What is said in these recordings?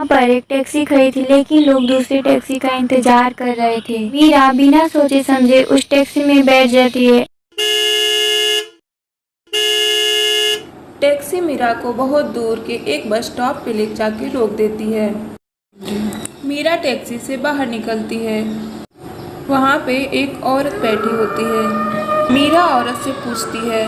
वहाँ पर एक टैक्सी खड़ी थी, लेकिन लोग दूसरी टैक्सी का इंतजार कर रहे थे। मीरा बिना सोचे समझे उस टैक्सी में बैठ जाती है। टैक्सी मीरा को बहुत दूर के एक बस स्टॉप पे ले जाके रोक देती है। मीरा टैक्सी से बाहर निकलती है। वहाँ पे एक औरत बैठी होती है। मीरा औरत से पूछती है,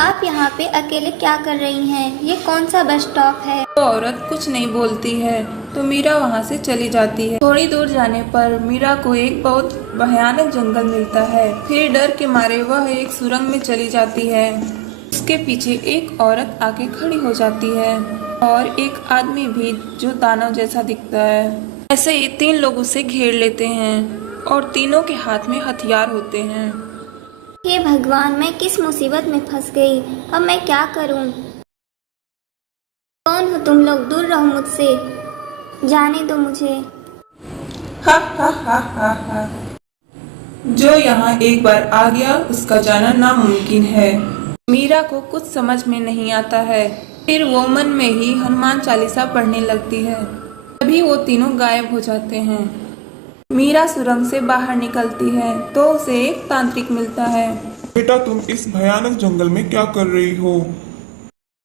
आप यहाँ पे अकेले क्या कर रही हैं? ये कौन सा बस स्टॉप है? तो औरत कुछ नहीं बोलती है तो मीरा वहाँ से चली जाती है। थोड़ी दूर जाने पर मीरा को एक बहुत भयानक जंगल मिलता है। फिर डर के मारे वह एक सुरंग में चली जाती है। उसके पीछे एक औरत आके खड़ी हो जाती है और एक आदमी भी जो दानव जैसा दिखता है। ऐसे ही 3 लोग उसे घेर लेते हैं और तीनों के हाथ में हथियार होते हैं। हे भगवान, मैं किस मुसीबत में फंस गई। अब मैं क्या करूं? कौन हो तुम लोग? दूर रहो मुझसे, जाने दो मुझे। हा हा हा हा हा। जो यहाँ एक बार आ गया उसका जाना नामुमकिन है। मीरा को कुछ समझ में नहीं आता है। फिर वो मन में ही हनुमान चालीसा पढ़ने लगती है। तभी वो तीनों गायब हो जाते हैं। मीरा सुरंग से बाहर निकलती है तो उसे एक तांत्रिक मिलता है। बेटा, तुम इस भयानक जंगल में क्या कर रही हो?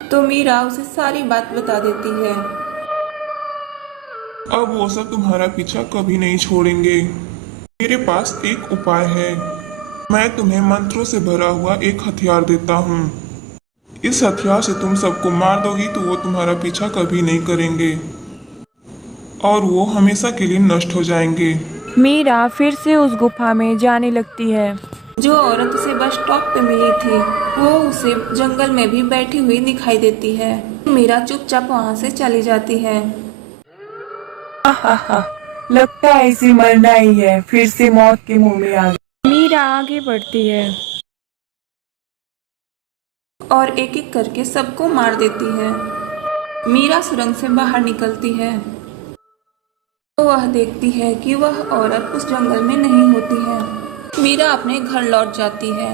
तो मीरा उसे सारी बात बता देती है। अब वो सब तुम्हारा पीछा कभी नहीं छोड़ेंगे। मेरे पास एक उपाय है। मैं तुम्हें मंत्रों से भरा हुआ एक हथियार देता हूँ। इस हथियार से तुम सबको मार दोगी तो वो तुम्हारा पीछा कभी नहीं करेंगे और वो हमेशा के लिए नष्ट हो जाएंगे। मीरा फिर से उस गुफा में जाने लगती है। जो औरत उसे बस स्टॉप पे मिली थी वो उसे जंगल में भी बैठी हुई दिखाई देती है। मीरा चुपचाप वहाँ से चली जाती है। लगता है इसे मरना ही है, फिर से मौत के मुंह में आ गई। मीरा आगे बढ़ती है और एक एक करके सबको मार देती है। मीरा सुरंग से बाहर निकलती है तो वह देखती है कि वह औरत उस जंगल में नहीं होती है। मीरा अपने घर लौट जाती है।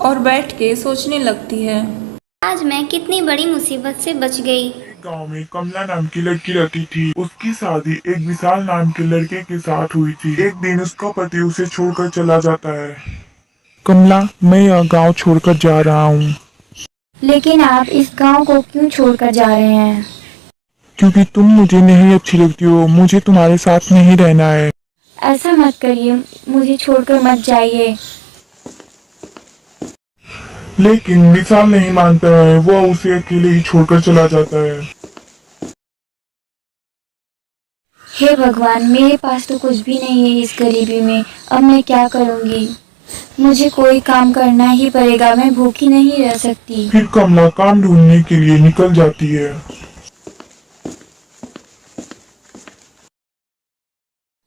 और बैठ के सोचने लगती है, आज मैं कितनी बड़ी मुसीबत से बच गई। गांव में कमला नाम की लड़की रहती थी। उसकी शादी एक विशाल नाम के लड़के के साथ हुई थी। एक दिन उसका पति उसे छोड़कर चला जाता है। कमला, मैं यह गांव छोड़कर जा रहा हूँ। लेकिन आप इस गांव को क्यों छोड़कर जा रहे हैं? क्योंकि तुम मुझे नहीं अच्छी लगती हो। मुझे तुम्हारे साथ नहीं रहना है। ऐसा मत करिए, मुझे छोड़कर मत जाइए। लेकिन विशाल नहीं मानता है। वह उसे अकेले ही छोड़कर चला जाता है। हे भगवान, मेरे पास तो कुछ भी नहीं है इस गरीबी में। अब मैं क्या करूंगी? मुझे कोई काम करना ही पड़ेगा, मैं भूखी नहीं रह सकती। फिर कमला काम ढूंढने के लिए निकल जाती है।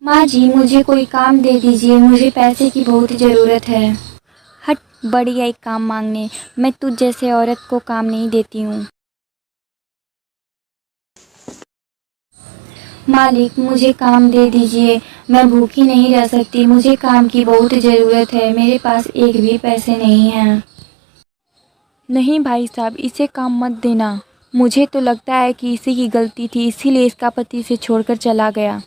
माँ जी, मुझे कोई काम दे दीजिए, मुझे पैसे की बहुत जरूरत है। हट, बढ़िया एक काम मांगने। मैं तुझ जैसे औरत को काम नहीं देती हूँ। मालिक, मुझे काम दे दीजिए, मैं भूखी नहीं रह सकती। मुझे काम की बहुत ज़रूरत है, मेरे पास एक भी पैसे नहीं हैं। नहीं भाई साहब, इसे काम मत देना। मुझे तो लगता है कि इसी की गलती थी, इसीलिए इसका पति इसे छोड़कर चला गया।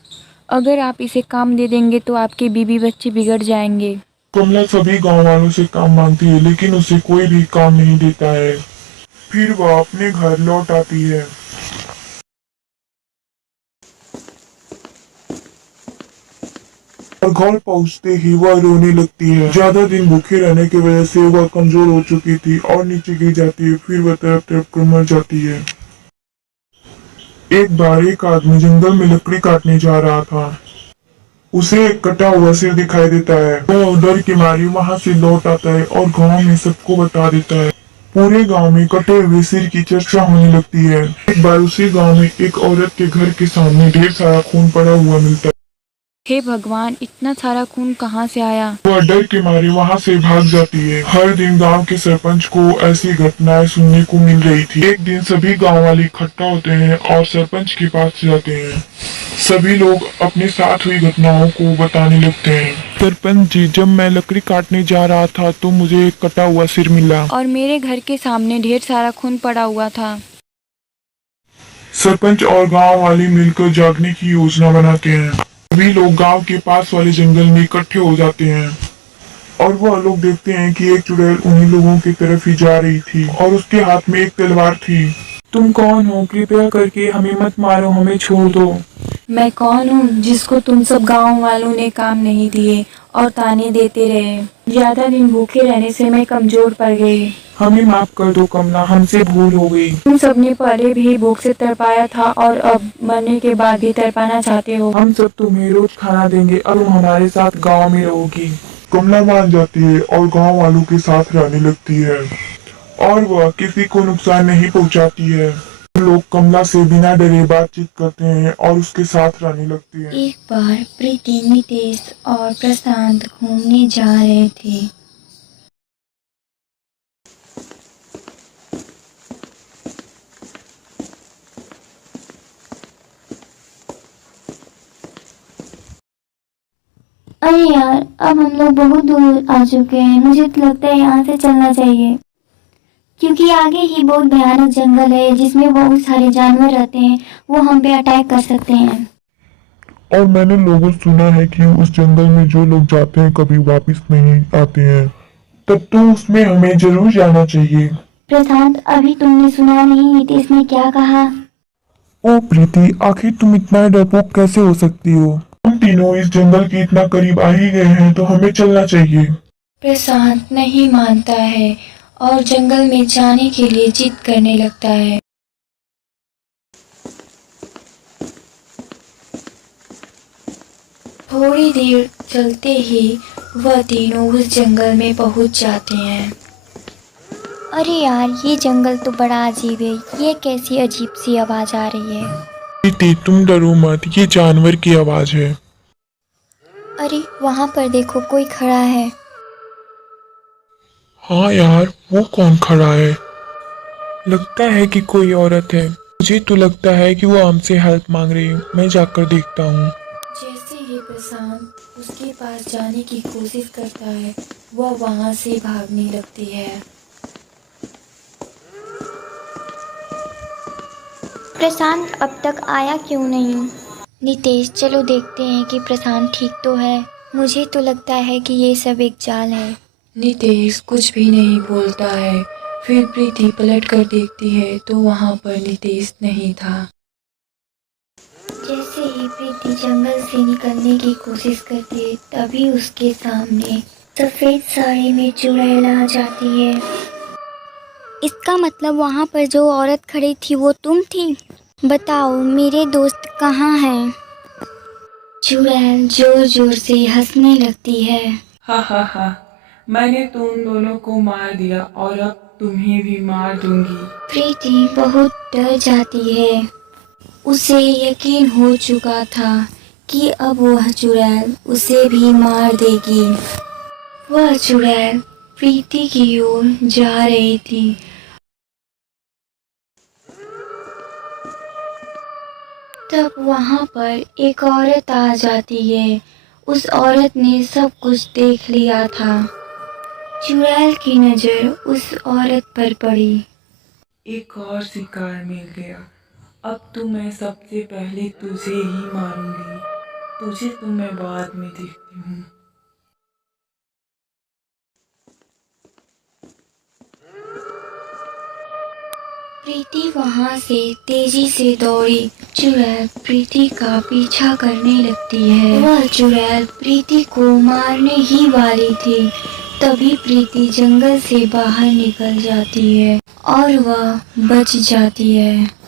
अगर आप इसे काम दे देंगे तो आपके बीवी बच्चे बिगड़ जाएंगे। कमला सभी गांव वालों से काम मांगती है, लेकिन उसे कोई भी काम नहीं देता है। फिर वह अपने घर लौट आती है। और घर पहुंचते ही वह रोने लगती है। ज्यादा दिन भूखे रहने की वजह से वह कमजोर हो चुकी थी और नीचे गिर जाती है। फिर वह तड़प तड़प कर मर जाती है। एक बार एक आदमी जंगल में लकड़ी काटने जा रहा था। उसे एक कटा हुआ सिर दिखाई देता है। वह डर के मारे वहां से लौट आता है और गांव में सबको बता देता है। पूरे गांव में कटे हुए सिर की चर्चा होने लगती है। एक बार उसी गांव में एक औरत के घर के सामने ढेर सारा खून पड़ा हुआ मिलता है। हे भगवान, इतना सारा खून कहाँ से आया? वह डर के मारे वहाँ से भाग जाती है। हर दिन गांव के सरपंच को ऐसी घटनाएं सुनने को मिल रही थी। एक दिन सभी गांव वाले इकट्ठा होते हैं और सरपंच के पास जाते हैं। सभी लोग अपने साथ हुई घटनाओं को बताने लगते हैं। सरपंच जी, जब मैं लकड़ी काटने जा रहा था तो मुझे एक कटा हुआ सिर मिला और मेरे घर के सामने ढेर सारा खून पड़ा हुआ था। सरपंच और गांव वाले मिलकर जागने की योजना बनाते हैं। सभी लोग गांव के पास वाले जंगल में इकट्ठे हो जाते हैं और वह लोग देखते हैं कि एक चुड़ैल उन्हीं लोगों की तरफ ही जा रही थी और उसके हाथ में एक तलवार थी। तुम कौन हो? कृपया करके हमें मत मारो, हमें छोड़ दो। मैं कौन हूँ जिसको तुम सब गांव वालों ने काम नहीं दिए और ताने देते रहे? ज्यादा दिन भूखे रहने से मैं कमजोर पड़ गई। हमें माफ कर दो कमला, हमसे भूल हो गई। तुम सबने पहले भी भूख से तड़पाया था और अब मरने के बाद भी तड़पाना चाहते हो। हम सब तुम्हें रोज खाना देंगे और तुम हमारे साथ गांव में रहोगी। कमला मान जाती है और गांव वालों के साथ रहने लगती है और वह किसी को नुकसान नहीं पहुंचाती है। लोग कमला से बिना डरे बातचीत करते हैं और उसके साथ रहने लगते हैं। एक बार प्रीति, नितेश और प्रशांत घूमने जा रहे थे। अरे यार, अब हम लोग बहुत दूर आ चुके हैं। मुझे तो लगता है यहाँ से चलना चाहिए, क्योंकि आगे ही बहुत भयानक जंगल है जिसमें बहुत सारे जानवर रहते हैं। वो हम पे अटैक कर सकते हैं। और मैंने लोगों से सुना है कि उस जंगल में जो लोग जाते हैं कभी वापस नहीं आते हैं। तब तो उसमें हमें जरूर जाना चाहिए। प्रशांत, अभी तुमने सुना नहीं नितेश ने क्या कहा? ओ प्रीति, आखिर तुम इतना डरपोक कैसे हो सकती हो? हम तीनों इस जंगल के इतना करीब आ ही गए हैं तो हमें चलना चाहिए। प्रशांत नहीं मानता है और जंगल में जाने के लिए जिद करने लगता है। थोड़ी देर चलते ही वह तीनों उस जंगल में पहुंच जाते हैं। अरे यार, ये जंगल तो बड़ा अजीब है। ये कैसी अजीब सी आवाज़ आ रही है? प्रीति, तुम डरो मत, ये जानवर की आवाज है। अरे वहाँ पर देखो, कोई खड़ा है। हाँ यार, वो कौन खड़ा है? लगता है कि कोई औरत है। मुझे तो लगता है कि वो हमसे हेल्प मांग रही है। मैं जाकर देखता हूँ। जैसे ही प्रशांत उसके पास जाने की कोशिश करता है, वह वहां से भागने लगती है। प्रशांत अब तक आया क्यों नहीं? नितेश, चलो देखते हैं कि प्रशांत ठीक तो है। मुझे तो लगता है कि ये सब एक जाल है। नितेश कुछ भी नहीं बोलता है। फिर प्रीति पलट कर देखती है तो वहां पर नितेश नहीं था। जैसे ही प्रीति जंगल से निकलने की कोशिश करती है, तभी उसके सामने सफेद साड़ी में चुड़ैल आ जाती है। इसका मतलब वहाँ पर जो औरत खड़ी थी वो तुम थी? बताओ, मेरे दोस्त कहाँ हैं? चुड़ैल जोर जोर से हंसने लगती है। हा हा हा, मैंने तुम दोनों को मार दिया और अब तुम्हें भी मार दूंगी। प्रीति बहुत डर जाती है। उसे यकीन हो चुका था कि अब वह चुड़ैल उसे भी मार देगी। वह चुड़ैल प्रीति की ओर जा रही थी। तब वहां पर एक औरत आ जाती है। उस औरत ने सब कुछ देख लिया था। चुड़ैल की नजर उस औरत पर पड़ी। एक और शिकार मिल गया। अब तो मैं सबसे पहले तुझे ही मारूंगी। तुझे तो मैं बाद में देखती हूँ। प्रीति वहां से तेजी से दौड़ी। चुड़ैल प्रीति का पीछा करने लगती है। वह चुड़ैल प्रीति को मारने ही वाली थी। तभी प्रीति जंगल से बाहर निकल जाती है और वह बच जाती है।